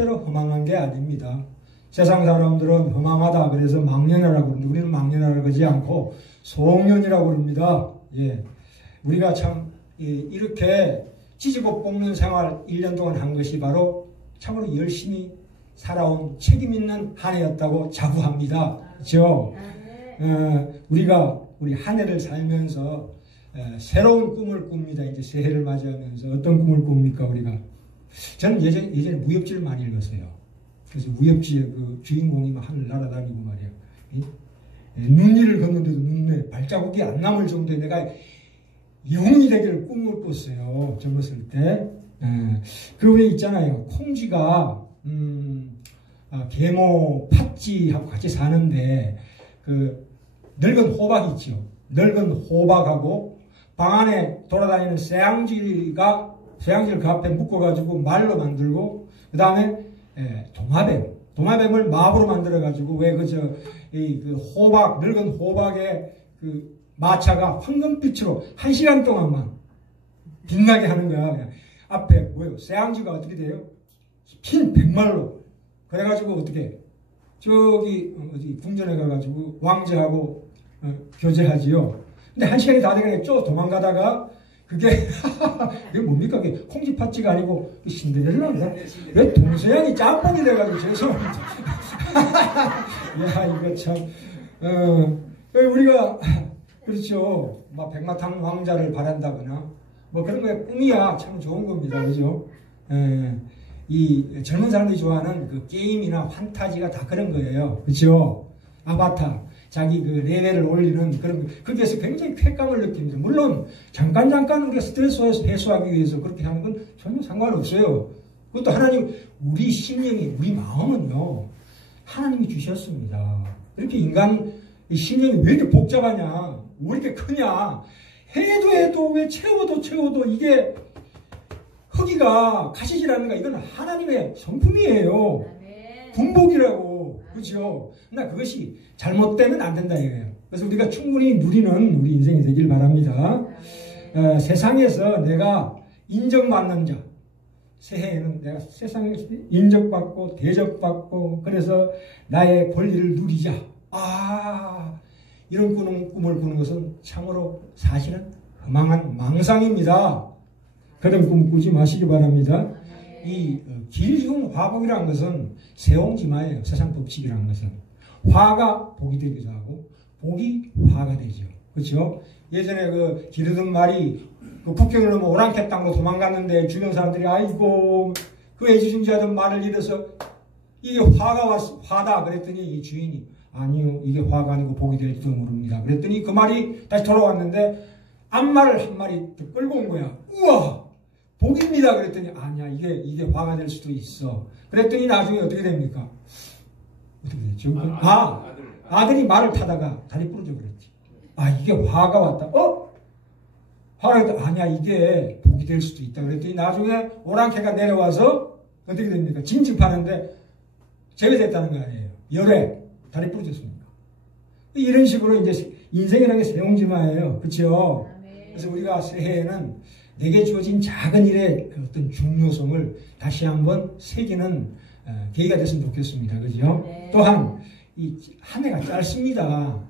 특별히 허망한 게 아닙니다. 세상 사람들은 허망하다 그래서 망년이라고 그러는데 우리는 망년이라고 그러지 않고 소년이라고 그럽니다. 예. 우리가 참 이렇게 찌지고 볶는 생활 1년 동안 한 것이 바로 참으로 열심히 살아온 책임 있는 한 해였다고 자부합니다. 그렇죠? 우리가 우리 한 해를 살면서 새로운 꿈을 꿉니다. 이제 새해를 맞이하면서 어떤 꿈을 꿉니까 우리가? 저는 예전에 무협지를 많이 읽었어요. 그래서 무협지의 그 주인공이 막 하늘 날아다니고 말이에요. 눈길을 걷는데도 눈에 발자국이 안 남을 정도의 내가 영웅이 되기를 꿈을 꿨어요. 젊었을 때. 그 외에 있잖아요. 콩쥐가 계모 팥쥐하고 같이 사는데 그 늙은 호박이 있죠. 늙은 호박하고 방 안에 돌아다니는 쇠양지를 그 앞에 묶어가지고 말로 만들고 그 다음에 도마뱀을 마법으로 만들어가지고 왜 그 호박 늙은 호박의 그 마차가 황금빛으로 1시간 동안만 빛나게 하는 거야. 그냥. 앞에 뭐예요? 쇠양지가 어떻게 돼요? 흰 백말로 그래가지고 어떻게 저기 어디 궁전에 가가지고 왕자하고 교제하지요. 근데 1시간이 다 되게 쭉 도망가다가 그게 이게 뭡니까? 그게 콩쥐팥쥐가 아니고 신데렐라인가? 왜 동서양이 짬뽕이 돼가지고 죄송합니다. 야 이거 참 우리가 그렇죠. 막 백마탄 왕자를 바란다거나 뭐 그런 거에 꿈이야 참 좋은 겁니다. 그죠? 이 젊은 사람들이 좋아하는 그 게임이나 판타지가 다 그런 거예요. 그렇죠? 아바타. 자기 그 레벨을 올리는 그런 거기에서 굉장히 쾌감을 느낍니다. 물론 잠깐 우리가 스트레스 해소하기 위해서 그렇게 하는 건 전혀 상관없어요. 그것도 하나님 우리 심령이 우리 마음은요 하나님이 주셨습니다. 이렇게 인간 심령이 왜 이렇게 복잡하냐 왜 이렇게 크냐 해도 왜 채워도 이게 흙이가 가시질 않는가 이건 하나님의 성품이에요. 군복이라고 그렇죠? 그러나 그것이 잘못되면 안 된다 이거예요. 그래서 우리가 충분히 누리는 우리 인생이 되길 바랍니다. 세상에서 내가 인정받는 자 새해에는 내가 세상에서 인정받고 대접받고 그래서 나의 권리를 누리자. 이런 꿈을 꾸는 것은 참으로 사실은 허망한 망상입니다. 그런 꿈 꾸지 마시기 바랍니다. 이 길흉화복이라는 것은 세옹지마예요. 세상 법칙이라는 것은. 화가 복이 되기도 하고 복이 화가 되죠. 그렇죠? 예전에 그 기르던 말이 그 국경을 넘어 오랑캐 땅으로 도망갔는데 주변 사람들이 아이고 그 애지중지하던 말을 잃어서 이게 화다 그랬더니 이 주인이 아니요 이게 화가 아니고 복이 될지도 모릅니다. 그랬더니 그 말이 다시 돌아왔는데 앞말을 한 마리 끌고 온 거야. 우와 복입니다. 그랬더니 아니야 이게 화가 될 수도 있어. 그랬더니 나중에 어떻게 됩니까? 어떻게 됐죠? 아들이 말을 타다가 다리 부러져 그랬지. 이게 화가 왔다. 화가 왔다. 아니야 이게 복이 될 수도 있다. 그랬더니 나중에 오랑캐가 내려와서 어떻게 됩니까? 징집하는데 제외됐다는 거 아니에요. 열에 다리 부러졌습니다. 이런 식으로 이제 인생이라는 게 세옹지마예요. 그렇죠? 그래서 우리가 새해에는 내게 주어진 작은 일의 어떤 중요성을 다시 한번 새기는 계기가 됐으면 좋겠습니다. 그죠? 또한 이 한 해가 짧습니다.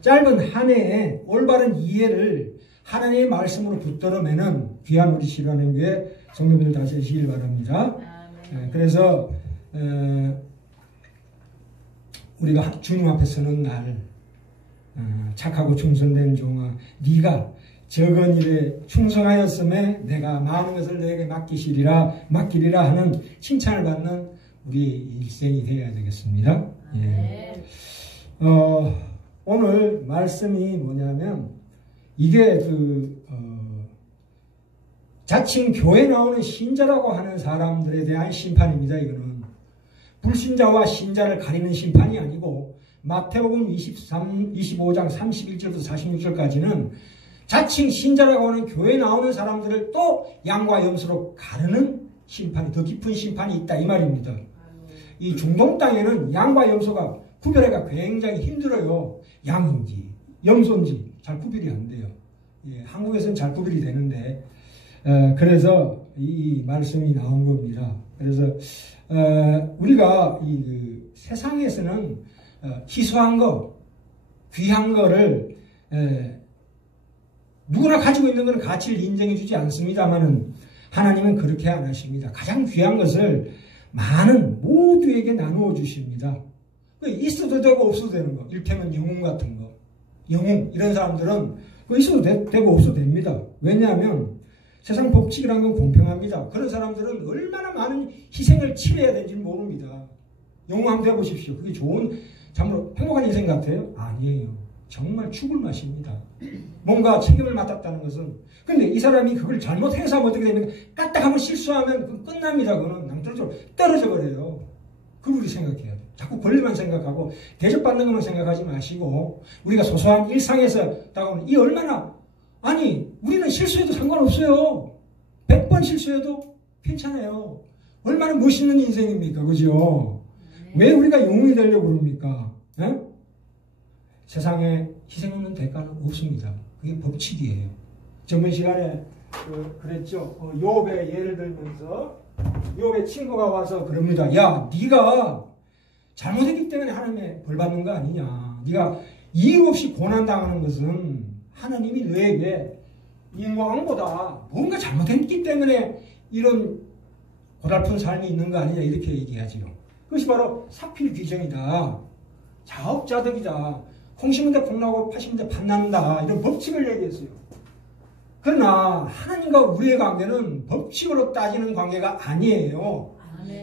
짧은 한 해에 올바른 이해를 하나님의 말씀으로 붙들어매는 귀한 우리 시간교회 성도님들 다 되시길 바랍니다. 그래서 우리가 주님 앞에 서는 날 착하고 충성된 종아 네가 적은 일에 충성하였음에 내가 많은 것을 너에게 맡기리라 하는 칭찬을 받는 우리 일생이 되어야 되겠습니다. 예. 오늘 말씀이 뭐냐면 이게 자칭 교회 나오는 신자라고 하는 사람들에 대한 심판입니다. 이거는 불신자와 신자를 가리는 심판이 아니고 마태복음 25장 31절부터 46절까지는 자칭 신자라고 하는 교회에 나오는 사람들을 또 양과 염소로 가르는 심판이 더 깊은 심판이 있다 이 말입니다. 이 중동 땅에는 양과 염소가 구별하기가 굉장히 힘들어요. 양인지 염소인지 잘 구별이 안 돼요. 예, 한국에서는 잘 구별이 되는데 그래서 이 말씀이 나온 겁니다. 그래서 우리가 그 세상에서는 희소한 거, 귀한 거를 누구나 가지고 있는 것은 가치를 인정해 주지 않습니다만은 하나님은 그렇게 안 하십니다. 가장 귀한 것을 많은 모두에게 나누어 주십니다. 있어도 되고 없어도 되는 거. 일테면 영웅 같은 거. 영웅 이런 사람들은 있어도 되고 없어도 됩니다. 왜냐하면 세상 법칙이라는 건 공평합니다. 그런 사람들은 얼마나 많은 희생을 치러야 되는지 모릅니다. 영웅 한번 되어보십시오. 그게 좋은 참으로 행복한 인생 같아요? 아니에요. 정말 죽을 맛입니다. 뭔가 책임을 맡았다는 것은. 근데 이 사람이 그걸 잘못해서 어떻게 되면 까딱 한번 실수하면 끝납니다. 그거는 낭떠러지로 떨어져 버려요. 그걸 우리 생각해야 돼요. 자꾸 권리만 생각하고 대접받는 것만 생각하지 마시고 우리가 소소한 일상에서 다가오는 이 얼마나 아니 우리는 실수해도 상관없어요. 100번 실수해도 괜찮아요. 얼마나 멋있는 인생입니까? 그죠? 왜 우리가 영웅이 되려고 그럽니까? 에? 세상에 희생 없는 대가는 없습니다. 그게 법칙이에요. 전번 시간에 그랬죠. 욥의 예를 들면서 욥의 친구가 와서 그럽니다. 야, 네가 잘못했기 때문에 하나님의 벌 받는 거 아니냐. 네가 이유 없이 고난당하는 것은 하나님이 너에게 인왕보다 뭔가 잘못했기 때문에 이런 고달픈 삶이 있는 거 아니냐 이렇게 얘기하지요. 그것이 바로 사필 규정이다. 자업자득이다. 콩 심은 데 콩 나고 파 심은 데 팥 난다. 이런 법칙을 얘기했어요. 그러나 하나님과 우리의 관계는 법칙으로 따지는 관계가 아니에요.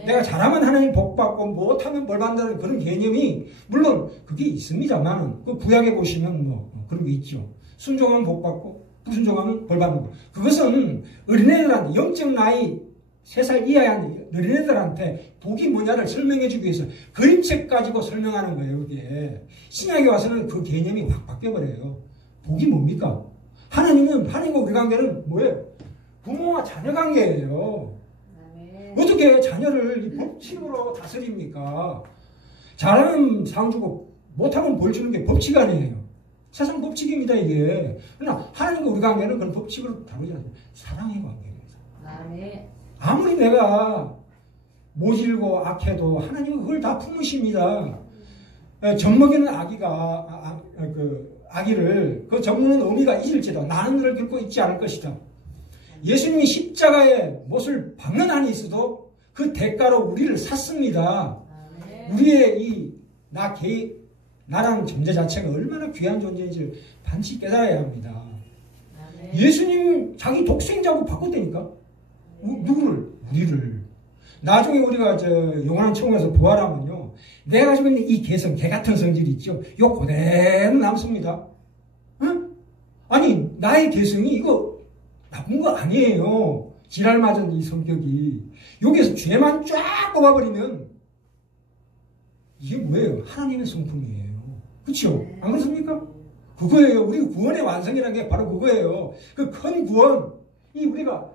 내가 잘하면 하나님 복 받고 못하면 벌 받는다는 그런 개념이 물론 그게 있습니다만 그 구약에 보시면 뭐 그런 게 있죠. 순종하면 복 받고 불순종하면 벌 받는 거. 그것은 어린애들한테 영적 나이 3살 이하의 어린애들한테 복이 뭐냐를 설명해 주기 위해서 그림책 가지고 설명하는 거예요. 그게 신약에 와서는 그 개념이 확 바뀌어버려요. 복이 뭡니까? 하나님과 우리 관계는 뭐예요? 부모와 자녀 관계예요. 어떻게 자녀를 이 법칙으로 다스립니까? 잘하면 상 주고 못하면 벌 주는 게 법칙 아니에요. 세상 법칙입니다 이게. 그러나 하나님과 우리 관계는 그런 법칙으로 다루지 않습니다. 사랑의 관계입니다. 아무리 내가 모질고 악해도 하나님은 그걸 다 품으십니다. 젖먹이는 아기를 그 젖먹는 어미가 잊을지도 나는 너를 결코 잊지 않을 것이다. 예수님이 십자가에 못을 박는 한이 있어도 그 대가로 우리를 샀습니다. 우리의 나라는 존재 자체가 얼마나 귀한 존재인지를 반드시 깨달아야 합니다. 예수님 자기 독생자고 바꿨다니까. 누구를? 우리를. 나중에 우리가 영원한 천국에서 부활하면요. 내가 가지고 있는 이 개성, 개 같은 성질이 있죠. 이거 그대로 남습니다. 응? 아니 나의 개성이 이거 나쁜 거 아니에요. 지랄 맞은 이 성격이. 여기에서 죄만 쫙 뽑아버리면 이게 뭐예요? 하나님의 성품이에요. 그렇죠? 안 그렇습니까? 그거예요. 우리 구원의 완성이라는 게 바로 그거예요. 그 큰 구원. 우리가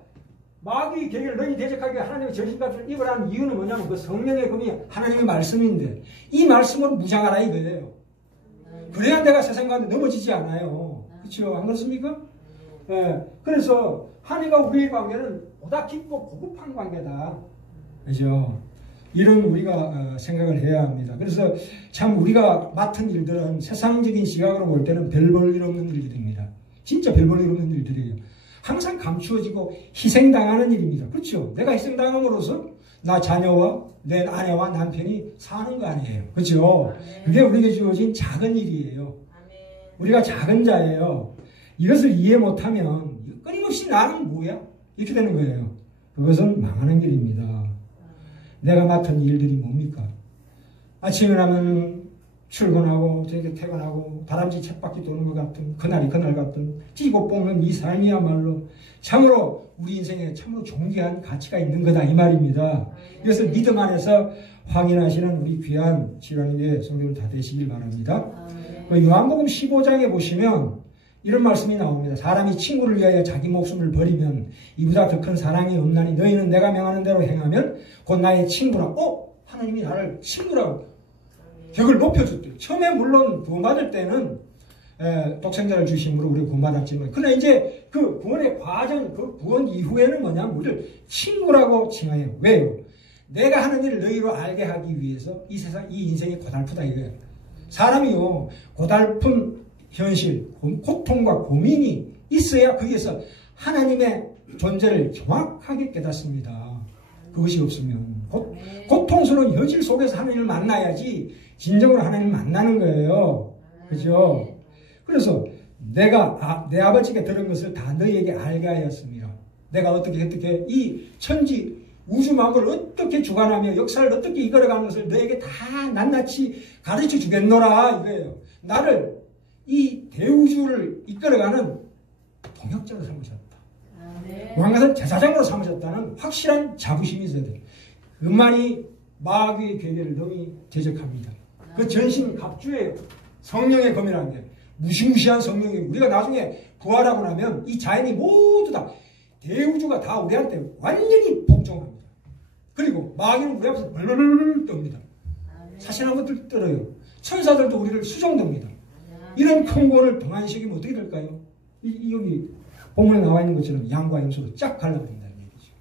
마귀의 계계를 너희 대적하게 하나님의 전신갑주를 입으라는 이유는 뭐냐면 그 성령의 검이 하나님의 말씀인데 이 말씀으로 무장하라 이거예요. 그래야 내가 세상 가운데 넘어지지 않아요. 그렇죠? 안 그렇습니까? 네. 그래서 하나님과 우리의 관계는 보다 깊고 고급한 관계다. 그죠? 이런 우리가 생각을 해야 합니다. 그래서 참 우리가 맡은 일들은 세상적인 시각으로 볼 때는 별 볼 일 없는 일들입니다. 진짜 별 볼 일 없는 일들이에요. 항상 감추어지고 희생당하는 일입니다. 그렇죠? 내가 희생당함으로써 나 자녀와 내 아내와 남편이 사는 거 아니에요. 그렇죠? 그게 우리에게 주어진 작은 일이에요. 우리가 작은 자예요. 이것을 이해 못하면 끊임없이 나는 뭐야? 이렇게 되는 거예요. 그것은 망하는 길입니다. 내가 맡은 일들이 뭡니까? 아침에 나면 출근하고 저녁에 퇴근하고 다람쥐 쳇바퀴 도는 것 같은 그날 같은 찌고 볶는 이 삶이야말로 참으로 우리 인생에 참으로 존귀한 가치가 있는 거다 이 말입니다. 이것을 믿음 안에서 확인하시는 우리 귀한 지간님의 성도들 다 되시길 바랍니다. 요한복음 15장에 보시면 이런 말씀이 나옵니다. 사람이 친구를 위하여 자기 목숨을 버리면 이보다 더 큰 사랑이 없나니 너희는 내가 명하는 대로 행하면 곧 나의 친구라. 하나님이 나를 친구라고 격을 높여줬대요. 처음에 물론 구원받을 때는 독생자를 주심으로 우리가 구원받았지만 그러나 이제 그 구원의 과정, 그 구원 이후에는 뭐냐면 우리를 친구라고 칭해요. 왜요? 내가 하는 일을 너희로 알게 하기 위해서 이 세상, 이 인생이 고달프다 이거예요. 사람이요, 고달픈 현실, 고통과 고민이 있어야 거기에서 하나님의 존재를 정확하게 깨닫습니다. 그것이 없으면 고통스러운 현실 속에서 하나님을 만나야지 진정으로 하나님을 만나는 거예요. 그죠? 그래서 내가 내 아버지가 들은 것을 다 너희에게 알게 하였습니다. 내가 어떻게 이 천지 우주 만물을 어떻게 주관하며 역사를 어떻게 이끌어가는 것을 너에게 다 낱낱이 가르쳐 주겠노라 이거예요. 나를 이 대우주를 이끌어가는 동역자로 삼으셨다. 왕같은 제사장으로 삼으셨다는 확실한 자부심이 있어야 돼요. 그만이 마귀의 괴계를 너무 대적합니다. 그 전신 갑주예요. 성령의 검이라는 게 무시무시한 성령이 우리가 나중에 부활하고 나면 이 자연이 모두 다 대우주가 다 우리한테 완전히 복종합니다. 그리고 마귀는 우리 앞에서 벌벌벌 떱니다. 사실한 것들 떨어요. 천사들도 우리를 수종됩니다. 이런 큰 권을 동안시키면 어떻게 될까요? 여기 본문에 나와 있는 것처럼 양과 염소로 쫙 갈라버린다는 얘기죠.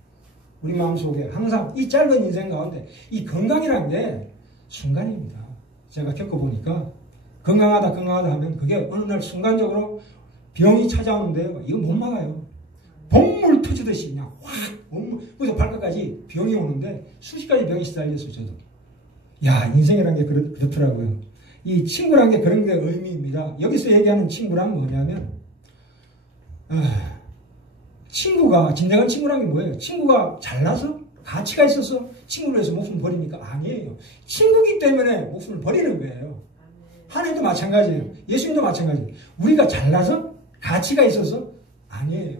우리 마음속에 항상 이 짧은 인생 가운데 이 건강이라는 게 순간입니다. 제가 겪어보니까 건강하다 하면 그게 어느 날 순간적으로 병이 찾아오는데요. 이거 못 막아요. bom물 터지듯이 그냥 확 그래서 발끝까지 병이 오는데 수십 가지 병이 시달렸어요. 저도. 야, 인생이라는 게 그렇더라고요. 이 친구라는 게 그런 게 의미입니다. 여기서 얘기하는 친구란 뭐냐면 친구가 진정한 친구란 게 뭐예요? 친구가 잘나서 가치가 있어서 친구를 위해서 목숨을 버립니까? 아니에요. 친구기 때문에 목숨을 버리는 거예요. 하나님도 마찬가지예요. 예수님도 마찬가지예요. 우리가 잘나서 가치가 있어서 아니에요.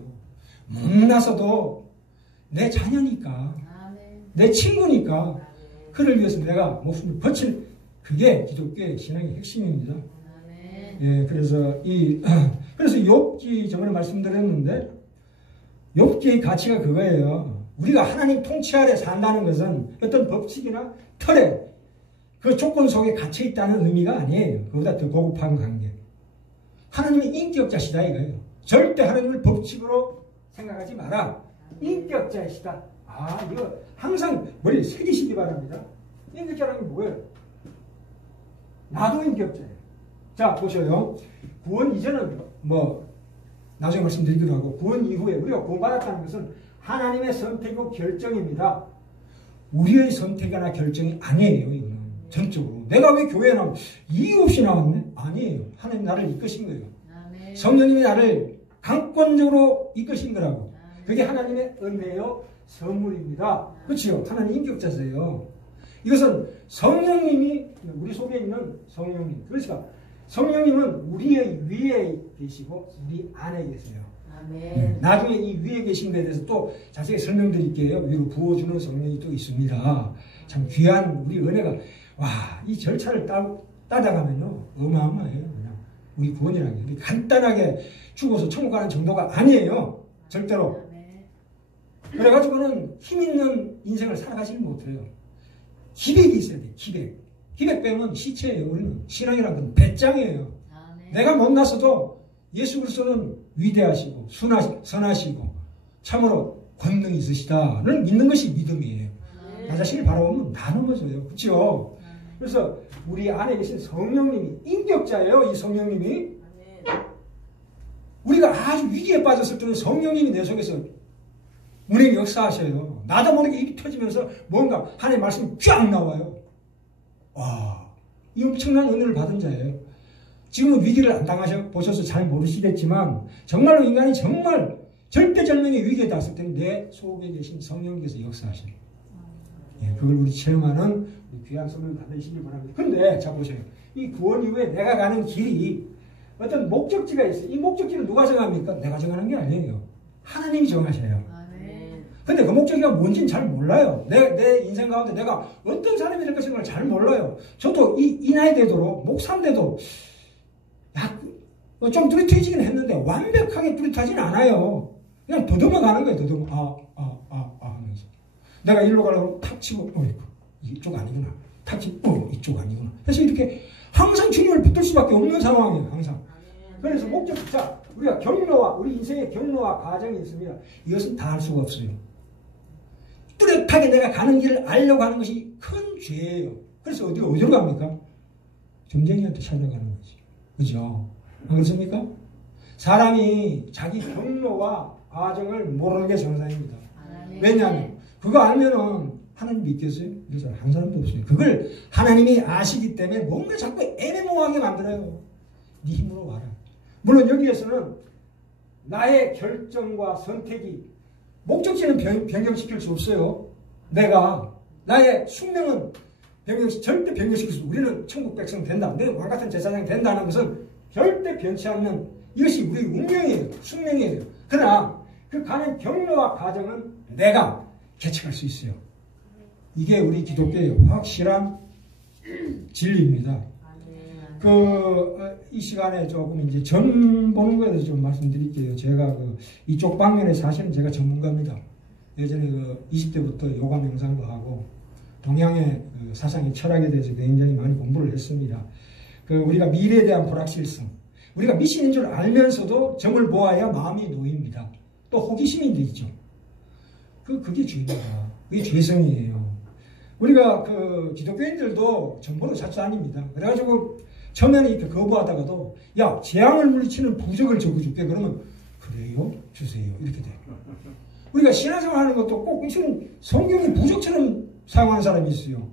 못나서도 내 자녀니까 내 친구니까 그를 위해서 내가 목숨을 바칠 그게 기독교의 신앙의 핵심입니다. 예, 그래서 욥기 저번에 말씀드렸는데 욥기의 가치가 그거예요. 우리가 하나님 통치 아래 산다는 것은 어떤 법칙이나 틀에 그 조건 속에 갇혀 있다는 의미가 아니에요. 그보다 더 고급한 관계. 하나님은 인격자시다 이거예요. 절대 하나님을 법칙으로 생각하지 마라. 인격자이시다. 이거 항상 머리에 새기시기 바랍니다. 인격자라는 게 뭐예요? 나도 인격자예요. 자, 보셔요. 구원 이전은 나중에 말씀드리기도 하고 구원 이후에 우리가 구원받았다는 것은 하나님의 선택이고 결정입니다. 우리의 선택이나 결정이 아니에요. 이거는 전적으로. 내가 왜 교회에 나오면 이유 없이 나왔네? 아니에요. 하나님 나를 이끄신 거예요. 성령님이 나를 강권적으로 이끄신 거라고. 그게 하나님의 은혜요 선물입니다. 그렇죠? 하나님 인격자세요. 이것은 성령님이 우리 속에 있는 성령님. 그러니까 성령님은 우리의 위에 계시고 우리 안에 계세요. 나중에 이 위에 계신 것에 대해서 또 자세히 설명드릴게요. 위로 부어주는 성령이 또 있습니다. 참 귀한 우리 은혜가 이 절차를 따라가면요 어마어마해요. 그냥 우리 구원이라는 게 간단하게 죽어서 천국 가는 정도가 아니에요. 절대로. 그래가지고는 힘 있는 인생을 살아가지는 못해요. 기백이 있어야 돼요. 기백 빼면 시체예요. 우리는 신앙이라는 건 배짱이에요. 내가 못났어도 예수 그리스도는 위대하시고 선하시고 참으로 권능이 있으시다를 믿는 것이 믿음이에요. 나 자신을 바라보면 다 넘어져요. 그렇죠? 그래서 우리 안에 계신 성령님이 인격자예요. 이 성령님이. 우리가 아주 위기에 빠졌을 때는 성령님이 내 속에서 운행 역사하셔요. 나도 모르게 입이 터지면서 뭔가 하나님의 말씀이 쫙 나와요. 이 엄청난 은혜를 받은 자예요. 지금은 위기를 안 당하셔보셔서 잘 모르시겠지만 정말로 인간이 정말 절대절명의 위기에 닿았을 때는 내 속에 계신 성령님께서 역사하셔요. 예, 그걸 우리 체험하는 귀한 선물 받으시길 바랍니다. 근데 자 보세요. 이 구원 이후에 내가 가는 길이 어떤 목적지가 있어요. 이 목적지는 누가 정합니까? 내가 정하는 게 아니에요. 하나님이 정하셔요. 근데 그 목적이가 뭔지는 잘 몰라요. 내 인생 가운데 내가 어떤 사람이 될 것인가를 잘 몰라요. 저도 이 나이 되도록 목사인데도 좀 뚜렷해지긴 했는데 완벽하게 뚜렷하진 않아요. 그냥 더듬어 가는 거예요. 더듬어 하면서 내가 일로 가려고 탁 치고 이쪽 아니구나. 탁 치고 이쪽 아니구나. 그래서 이렇게 항상 주님을 붙들 수밖에 없는 상황이에요. 항상. 그래서 목적자 우리가 우리 인생의 경로와 과정이 있습니다. 이것은 다 할 수가 없어요. 떳떳하게 내가 가는 길을 알려고 하는 것이 큰 죄예요. 그래서 어디로 갑니까? 점쟁이한테 찾아가는 거지. 그죠? 안 그렇습니까? 사람이 자기 경로와 과정을 모르는 게 정상입니다. 왜냐하면 그거 알면은 하나님 믿겠어요? 이런 사람 한 사람도 없어요. 그걸 하나님이 아시기 때문에 뭔가 자꾸 애매모호하게 만들어요. 네 힘으로 와라. 물론 여기에서는 나의 결정과 선택이 목적지는 변경시킬 수 없어요. 내가 나의 숙명은 절대 변경시킬 수 없어요. 우리는 천국 백성 된다. 내 왕같은 제사장이 된다는 것은 절대 변치 않는 이것이 우리 운명이에요. 숙명이에요. 그러나 그 가는 경로와 과정은 내가 개척할 수 있어요. 이게 우리 기독교의 확실한 진리입니다. 이 시간에 조금 이제 점 보는 거에 대해서 좀 말씀드릴게요. 제가 이쪽 방면에 사실은 제가 전문가입니다. 예전에 20대부터 요가 명상도 하고 동양의 사상의 철학에 대해서 굉장히 많이 공부를 했습니다. 우리가 미래에 대한 불확실성, 우리가 미신인 줄 알면서도 점을 보아야 마음이 놓입니다. 또 호기심이 있죠. 그게 죄입니다. 그게 죄성이에요. 우리가 기독교인들도 점보로 자주 다닙니다. 그래가지고 처음에는 이렇게 거부하다가도 야, 재앙을 물리치는 부적을 적어줄게. 그러면 그래요? 주세요. 이렇게 돼요. 우리가 신앙생활 하는 것도 꼭 성경이 부적처럼 사용하는 사람이 있어요.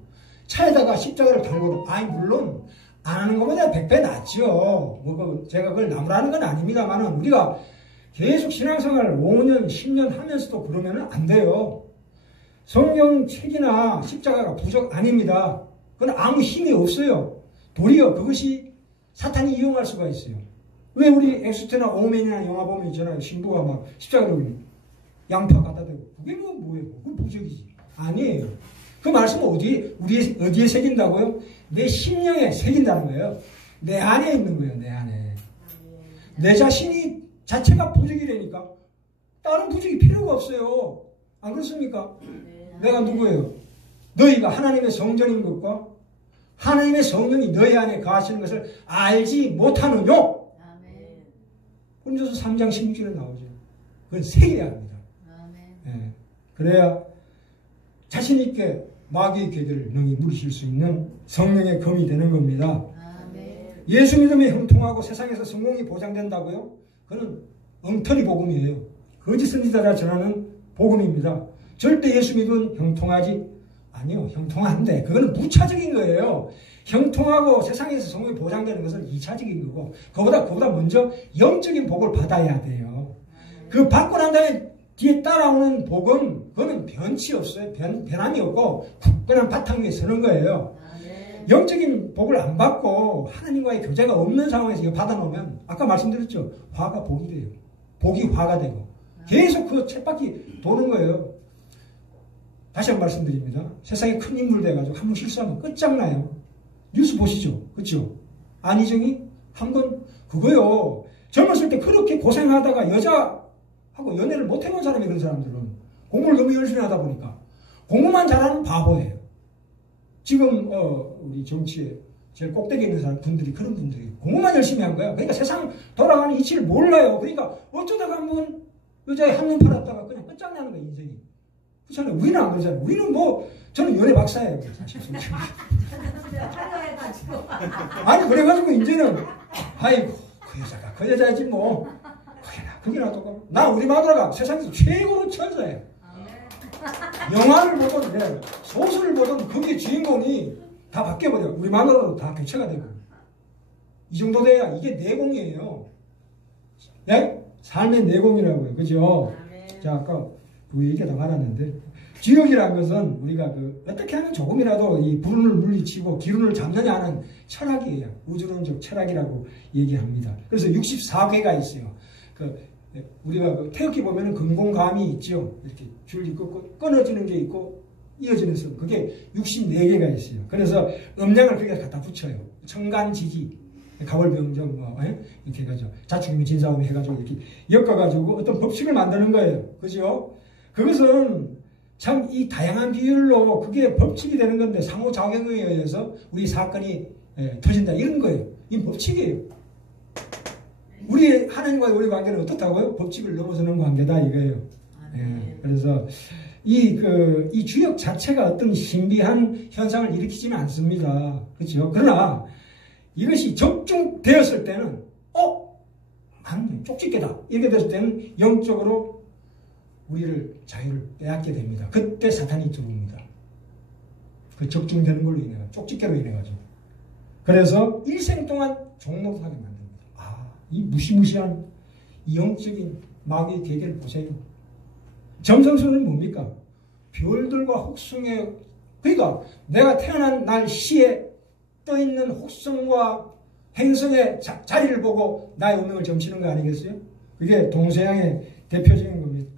차에다가 십자가를 달고도 물론 안 하는 것보다 100배 낫죠. 제가 그걸 나무라는 건 아닙니다만 우리가 계속 신앙생활을 5년, 10년 하면서도 그러면 안 돼요. 성경책이나 십자가가 부적 아닙니다. 그건 아무 힘이 없어요. 도리어 그것이 사탄이 이용할 수가 있어요. 왜 우리 엑스트나 오맨이나 영화 보면 있잖아요. 신부가 막 십자가로 양파 갖다 대고 그게 뭐예요? 그건 부적이지. 아니에요. 그 말씀은 어디에 새긴다고요? 내 심령에 새긴다는 거예요. 내 안에 있는 거예요. 내 안에. 내 자신이 자체가 부적이라니까 다른 부적이 필요가 없어요. 안 그렇습니까? 내가 누구예요? 너희가 하나님의 성전인 것과 하나님의 성령이 너희 안에 거하시는 것을 알지 못하느뇨? 혼자서 3장 16절에 나오죠. 그건 새겨야 합니다. 네. 그래야 자신 있게 마귀의 궤를 능히 물으실 수 있는 성령의 검이 되는 겁니다. 예수 믿음에 형통하고 세상에서 성공이 보장된다고요? 그건 엉터리 복음이에요. 거짓 선지자라 전하는 복음입니다. 절대 예수 믿음은 형통하지 아니요. 형통한데 그거는 무차적인 거예요. 형통하고 세상에서 성공이 보장되는 것은 2차적인 거고 그보다 먼저 영적인 복을 받아야 돼요. 그 받고 난 다음에 뒤에 따라오는 복은 그거는 변치 없어요. 변함이 없고 굳건한 바탕 위에 서는 거예요. 영적인 복을 안 받고 하나님과의 교제가 없는 상황에서 이거 받아놓으면 아까 말씀드렸죠. 화가 복이 돼요. 복이 화가 되고 계속 그 쳇바퀴 도는 거예요. 다시 한번 말씀드립니다. 세상에 큰 인물 돼가지고 한 번 실수하면 끝장나요. 뉴스 보시죠. 그렇죠? 안희정이 한 번 그거요. 젊었을 때 그렇게 고생하다가 여자하고 연애를 못 해본 사람이 그런 사람들은 공부를 너무 열심히 하다 보니까 공부만 잘하는 바보예요. 지금 우리 정치에 제일 꼭대기에 있는 사람 분들이 그런 분들이 공부만 열심히 한 거야. 그러니까 세상 돌아가는 이치를 몰라요. 그러니까 어쩌다가 한번 여자에 한눈 팔았다가 그냥 끝장나는 거야 인생이. 그렇잖아요. 우리는 안 그러잖아요. 우리는 저는 연애 박사예요. 사실. 아니 그래가지고 이제는 아이고 그 여자지 뭐 그게나 똑같고 나 우리 마누라가 세상에서 최고로 천사예요. 영화를 보든 소설을 보든 거기에 주인공이 다 바뀌어버려요. 우리 마누라로 다 교체가 되고 이 정도 돼야 이게 내공이에요. 네? 삶의 내공이라고요. 그죠? 자 아까 그 얘기가 많았는데 지옥이라는 것은 우리가 어떻게 하면 조금이라도 이 불운을 물리치고 기운을 잡느냐 하는 철학이에요. 우주론적 철학이라고 얘기합니다. 그래서 64궤가 있어요. 우리가 태극기 보면은 금공감이 있죠. 이렇게 줄이 끊어지는 게 있고 이어지는 선. 그게 64개가 있어요. 그래서 음량을 거기다 갖다 붙여요. 청간지지, 가월병정 이렇게 해가지고 자축이면 진사오미 해가지고 이렇게 엮어가지고 어떤 법칙을 만드는 거예요. 그죠? 그것은 참 이 다양한 비율로 그게 법칙이 되는 건데 상호작용에 의해서 우리 사건이 터진다 이런 거예요. 이 법칙이에요. 우리 하나님과의 우리 관계는 어떻다고요? 법칙을 넘어서는 관계다 이거예요. 그래서 이 주역 자체가 어떤 신비한 현상을 일으키지는 않습니다. 그렇죠? 그러나 이것이 적중되었을 때는, 쪽집게다. 이렇게 됐을 때는 영적으로 우리를 자유를 빼앗게 됩니다. 그때 사탄이 들어옵니다. 그 적중되는 걸로 인해, 쪽집게로 인해가지고. 그래서 일생 동안 종노릇하게 만듭니다. 이 무시무시한 이 영적인 마귀의 대결을 보세요. 점성술은 뭡니까? 별들과 혹성의, 그러니까 내가 태어난 날 시에 떠있는 혹성과 행성의 자리를 보고 나의 운명을 점치는 거 아니겠어요? 그게 동서양의 대표적인 겁니다.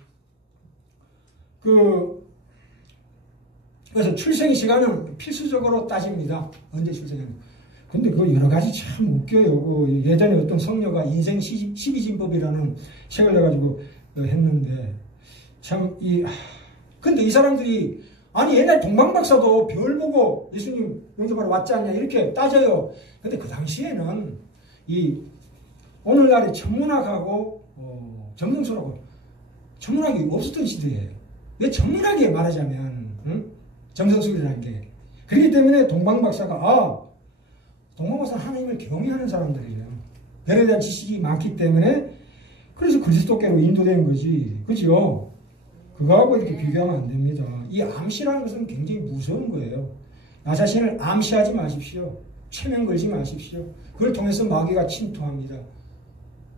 그래서 출생 시간은 필수적으로 따집니다. 언제 출생하는. 근데 그 여러 가지 참 웃겨요. 예전에 어떤 성녀가 인생 12진법이라는 책을 내가지고 했는데, 근데 이 사람들이, 옛날 동방박사도 별 보고 예수님 영접하러 왔지 않냐, 이렇게 따져요. 근데 그 당시에는 오늘날의 천문학하고, 점성술하고, 천문학이 없었던 시대예요. 왜 천문학에 말하자면, 점성술이라는 게. 그렇기 때문에 동방박사가, 동방박사는 하나님을 경외하는 사람들이에요. 별에 대한 지식이 많기 때문에, 그래서 그리스도께로 인도된 거지. 그죠? 그거하고 이렇게 비교하면 안 됩니다. 이 암시라는 것은 굉장히 무서운 거예요. 나 자신을 암시하지 마십시오. 최면 걸지 마십시오. 그걸 통해서 마귀가 침투합니다.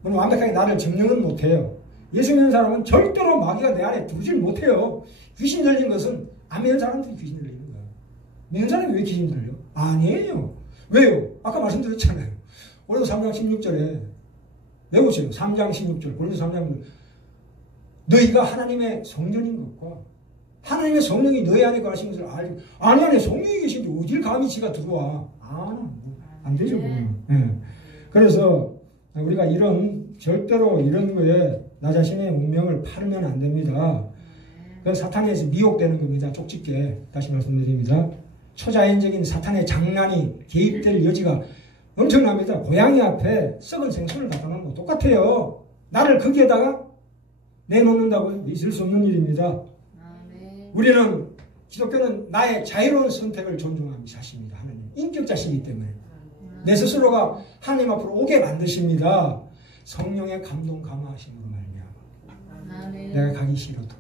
물론 완벽하게 나를 점령은 못해요. 예수 믿는 사람은 절대로 마귀가 내 안에 들어오질 못해요. 귀신 들린 것은 안 믿는 사람들이 귀신 들리는 거예요. 믿는 사람이 왜 귀신 들려? 아니에요. 왜요? 아까 말씀드렸잖아요. 고린도서 3장 16절에 외우세요. 3장 16절 고린도서 3장 16절. 너희가 하나님의 성전인 것과 하나님의 성령이 너희 안에 거하신 것을 알고, 안에 성령이 계신데 어딜 감히 지가 들어와. 안 되죠. 네. 그래서 우리가 절대로 이런 거에 나 자신의 운명을 팔면 안 됩니다. 그 사탄에서 미혹되는 겁니다. 쪽집게. 다시 말씀드립니다. 초자연적인 사탄의 장난이 개입될 여지가 엄청납니다. 고양이 앞에 썩은 생선을 갖다 놓으면 똑같아요. 나를 거기에다가 내놓는다고요? 있을 수 없는 일입니다. 우리는, 기독교는 나의 자유로운 선택을 존중하는 자신입니다. 하나님. 인격자시기 때문에. 내 스스로가 하나님 앞으로 오게 만드십니다. 성령의 감동 감화하심으로 말미암아. 내가 가기 싫어도.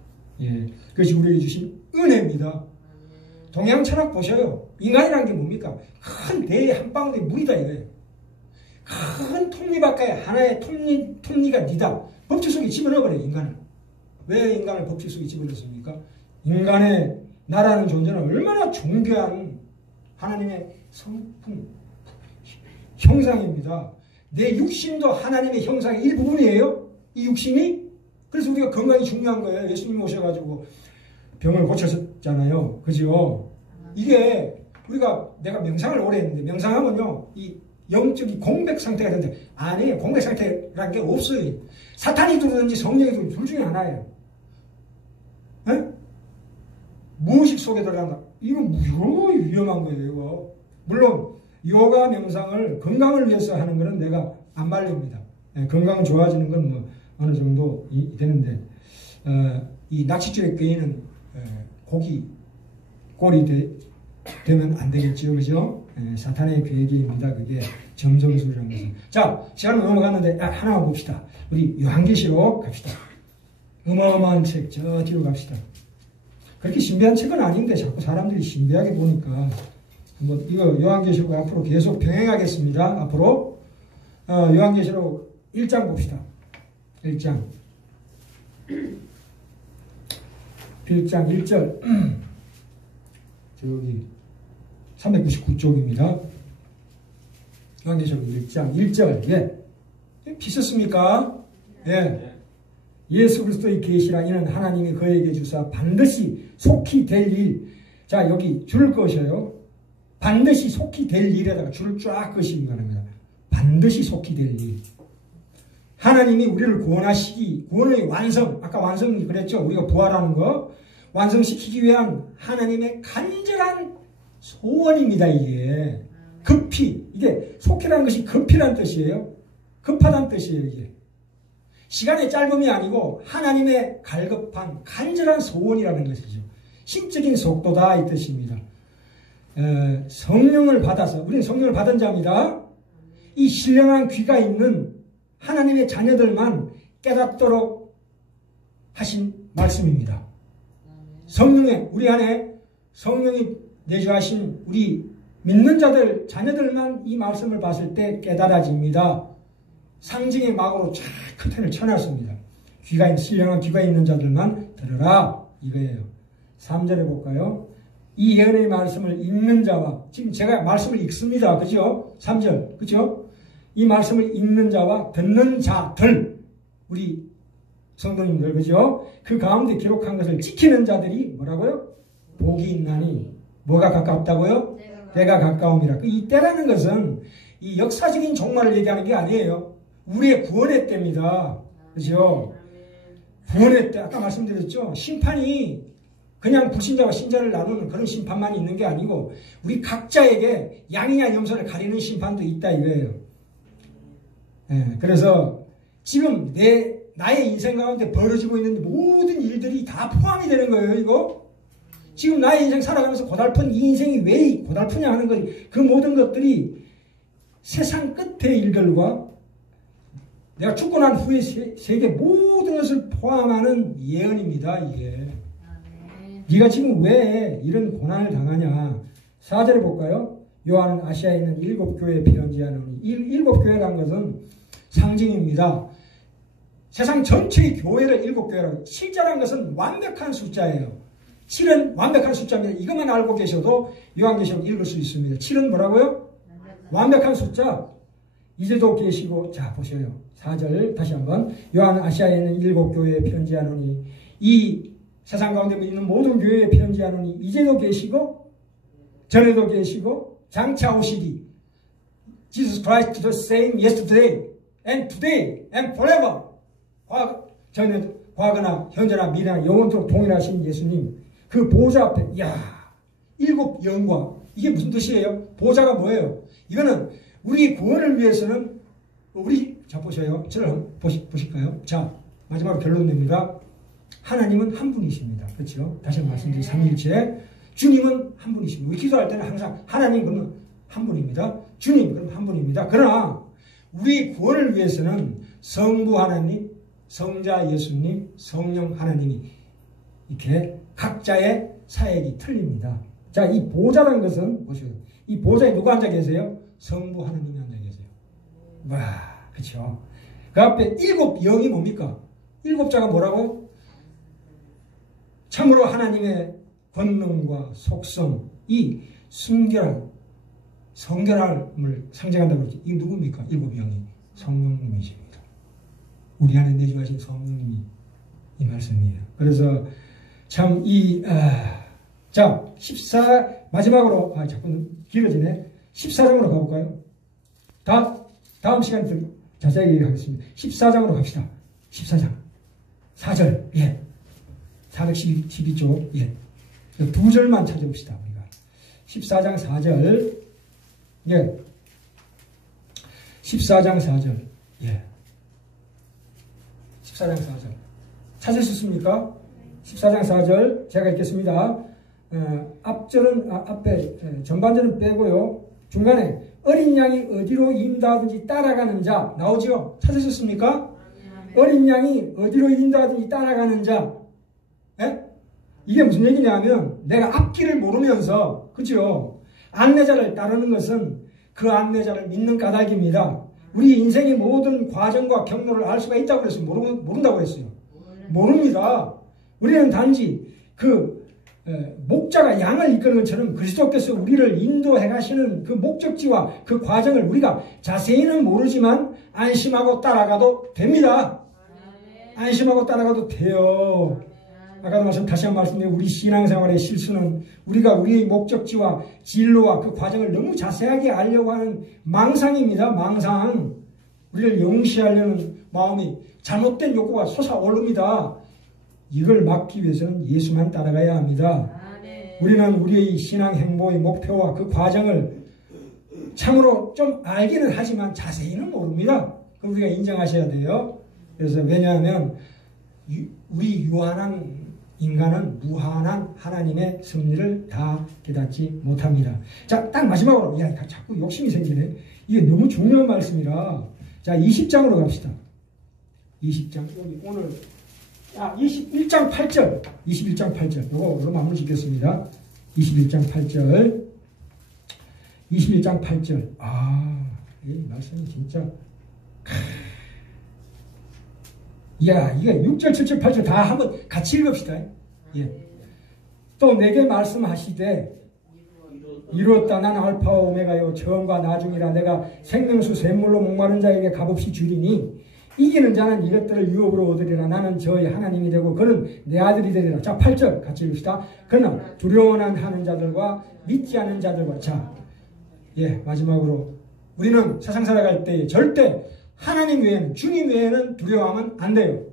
그것이 우리에게 주신 은혜입니다. 동양 철학 보셔요. 인간이라는 게 뭡니까? 큰 대의 한 방울의 물이다 이거예요. 큰 톱니 바깥에 하나의 톱니가 니다. 법칙 속에 집어넣어버려요, 인간을. 왜 인간을 법칙 속에 집어넣습니까? 인간의 나라는 존재는 얼마나 존귀한 하나님의 성품, 형상입니다. 내 육신도 하나님의 형상의 일부분이에요. 이 육신이. 그래서 우리가 건강이 중요한 거예요. 예수님 오셔가지고 병을 고쳤잖아요. 그죠? 이게 내가 명상을 오래 했는데, 명상하면요, 이 영적인 공백 상태가 되는데, 아니에요. 공백 상태라는 게 없어요. 사탄이 들어오든지 성령이 들어오든지 둘 중에 하나예요. 무의식 속에 들어간다. 이거 위험한 거예요, 이거. 물론, 요가 명상을 건강을 위해서 하는 거는 내가 안 말립니다. 건강은 좋아지는 건 어느 정도 되는데, 이 낙치줄에 껴있는 꼴이 되면 안 되겠죠, 그죠? 사탄의 계획입니다. 그게 점성술이라는 것은. 자, 시간은 넘어갔는데, 하나만 봅시다. 우리 요한계시록 갑시다. 어마어마한 책, 저 뒤로 갑시다. 그렇게 신비한 책은 아닌데, 자꾸 사람들이 신비하게 보니까. 한번, 이거 요한계시록 앞으로 계속 병행하겠습니다. 앞으로. 요한계시록 1장 봅시다. 1장 1절. 저기, 399쪽입니다. 요한계시록 1장 1절. 비슷습니까? 예수 그리스도의 계시라. 이는 하나님이 그에게 주사 반드시 속히 될 일. 자, 여기 줄을 거셔요. 반드시 속히 될 일에다가 줄을 쫙 거시기 바랍니다. 반드시 속히 될 일. 하나님이 우리를 구원의 완성, 아까 완성이 그랬죠? 우리가 부활하는 거. 완성시키기 위한 하나님의 간절한 소원입니다, 이게. 급히. 이게 속히라는 것이 급히라는 뜻이에요. 급하다는 뜻이에요, 이게. 시간의 짧음이 아니고 하나님의 갈급한 간절한 소원이라는 것이죠. 신적인 속도다 이 뜻입니다. 성령을 받아서 우리는 성령을 받은 자입니다. 이 신령한 귀가 있는 하나님의 자녀들만 깨닫도록 하신 말씀입니다. 성령의 우리 안에 성령이 내주하신 우리 믿는 자들 자녀들만 이 말씀을 봤을 때 깨달아집니다. 상징의 막으로 쫙 커튼을 쳐놨습니다. 신령한 귀가 있는 자들만 들으라 이거예요. 3절에 볼까요? 이 예언의 말씀을 읽는 자와 지금 제가 말씀을 읽습니다. 그죠? 3절 그죠? 이 말씀을 읽는 자와 듣는 자들 우리 성도님들 그죠? 그 가운데 기록한 것을 지키는 자들이 뭐라고요? 복이 있나니 뭐가 가깝다고요? 때가 가까움이라. 이 때라는 것은 이 역사적인 종말을 얘기하는 게 아니에요. 우리의 구원의 때입니다. 그죠? 구원의 때 아까 말씀드렸죠? 심판이 그냥 불신자와 신자를 나누는 그런 심판만 있는 게 아니고 우리 각자에게 양이냐 염소를 가리는 심판도 있다 이거예요. 그래서 지금 나의 인생 가운데 벌어지고 있는 모든 일들이 다 포함이 되는 거예요. 이거 지금 나의 인생 살아가면서 고달픈 이 인생이 왜 고달프냐 하는 것, 그 모든 것들이 세상 끝의 일들과 내가 죽고 난 후의 세계 모든 것을 포함하는 예언입니다. 이게 네가 지금 왜 이런 고난을 당하냐. 4절에 볼까요? 요한은 아시아에 있는 7교회에 편지하노니 7교회라는 것은 상징입니다. 세상 전체의 교회를 7교회라고. 7자라는 것은 완벽한 숫자예요. 7은 완벽한 숫자입니다. 이것만 알고 계셔도 요한계시록 읽을 수 있습니다. 7은 뭐라고요? 완벽한 숫자. 이제도 계시고 자 보셔요. 4절 다시 한번 요한 아시아에 있는 7교회에 편지하노니 이 세상 가운데 있는 모든 교회에 편지하노니 이제도 계시고 전에도 계시고 장차 오시리 Jesus Christ the same yesterday and today and forever. 과거나 현재나 미래나 영원토록 동일하신 예수님 그 보좌 앞에 이야 7 영과 이게 무슨 뜻이에요? 보좌가 뭐예요? 이거는 우리 구원을 위해서는 자 보셔요. 저를 보실까요? 자 마지막으로 결론 냅니다. 하나님은 한 분이십니다. 그렇죠? 다시 말씀드린 삼위일체 주님은 한 분이십니다. 우리 기도할 때는 항상 하나님 그러면 한 분입니다. 주님 그러면 한 분입니다. 그러나 우리 구원을 위해서는 성부 하나님, 성자 예수님, 성령 하나님이 이렇게 각자의 사역이 틀립니다. 자, 이 보좌라는 것은 보시죠. 이 보좌에 누가 앉아 계세요? 성부 하나님이 앉아 계세요. 와, 그렇죠. 그 앞에 7 영이 뭡니까? 7자가 뭐라고? 참으로 하나님의 권능과 속성, 이 성결함을 상징한다고 그러죠. 이게 누굽니까? 7 영이 성령님이십니다. 우리 안에 내주하신 성령님이 이 말씀이에요. 그래서 참 자 14 마지막으로 자꾸 길어지네. 14장으로 가볼까요? 다음 시간에 자세히 얘기하겠습니다. 14장으로 갑시다. 14장 4절 예 412쪽 예 2절만 찾아봅시다. 우리가 14장 4절 예 14장 4절 예 14장 4절 찾으셨습니까? 14장 4절 제가 읽겠습니다. 앞에 전반절은 빼고요. 중간에 어린 양이 어디로 인도하든지 따라가는 자 나오죠? 찾으셨습니까? 어린 양이 어디로 인도하든지 따라가는 자 예? 이게 무슨 얘기냐면 내가 앞길을 모르면서 그죠? 안내자를 따르는 것은 그 안내자를 믿는 까닭입니다. 우리 인생의 모든 과정과 경로를 알 수가 있다고 그랬어요. 모른다고 했어요. 모릅니다. 우리는 단지 목자가 양을 이끄는 것처럼 그리스도께서 우리를 인도해 가시는 그 목적지와 그 과정을 우리가 자세히는 모르지만 안심하고 따라가도 됩니다. 안심하고 따라가도 돼요. 아까도 다시 한번 말씀드리면 우리 신앙생활의 실수는 우리가 우리의 목적지와 진로와 그 과정을 너무 자세하게 알려고 하는 망상입니다. 망상. 우리를 영시하려는 마음이 잘못된 욕구가 솟아오릅니다. 이걸 막기 위해서는 예수만 따라가야 합니다. 우리는 우리의 신앙 행보의 목표와 그 과정을 참으로 좀 알기는 하지만 자세히는 모릅니다. 그럼 우리가 인정하셔야 돼요. 그래서 왜냐하면 우리 유한한 인간은 무한한 하나님의 섭리를 다 깨닫지 못합니다. 자, 딱 마지막으로, 야, 자꾸 욕심이 생기네. 이게 너무 중요한 말씀이라. 자, 20장으로 갑시다. 20장. 여기 오늘, 21장 8절. 21장 8절. 요거 마무리 짓겠습니다. 21장 8절. 21장 8절. 이 말씀이 진짜. 이야, 이게 6절, 7절, 8절 다 한번 같이 읽읍시다. 예. 또 내게 말씀하시되 이루었다. 나는 알파와 오메가요 처음과 나중이라. 내가 생명수 샘물로 목마른 자에게 값없이 주리니 이기는 자는 이것들을 유업으로 얻으리라. 나는 저의 하나님이 되고 그는 내 아들이 되리라. 자, 8절 같이 읽읍시다. 그러나 두려워하는 자들과 믿지 않는 자들과. 자, 예, 마지막으로 우리는 세상 살아갈 때 절대 하나님 외에는, 주님 외에는 두려워하면 안 돼요.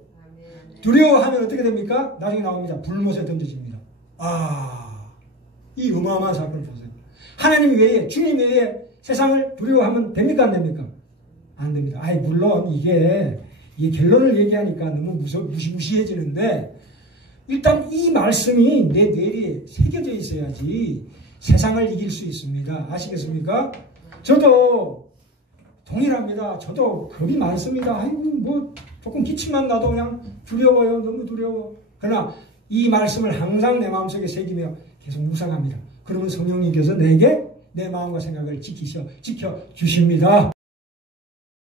두려워하면 어떻게 됩니까? 나중에 나옵니다. 불못에 던져집니다. 이 어마어마한 사건을 보세요. 하나님 외에, 주님 외에 세상을 두려워하면 됩니까? 안 됩니까? 안 됩니다. 물론 이게 결론을 얘기하니까 너무 무시무시해지는데, 일단 이 말씀이 내 뇌리에 새겨져 있어야지 세상을 이길 수 있습니다. 아시겠습니까? 저도 동일합니다. 저도 겁이 많습니다. 조금 기침만 나도 그냥 두려워요. 너무 두려워. 그러나 이 말씀을 항상 내 마음속에 새기며 계속 묵상합니다. 그러면 성령님께서 내게 내 마음과 생각을 지켜주십니다.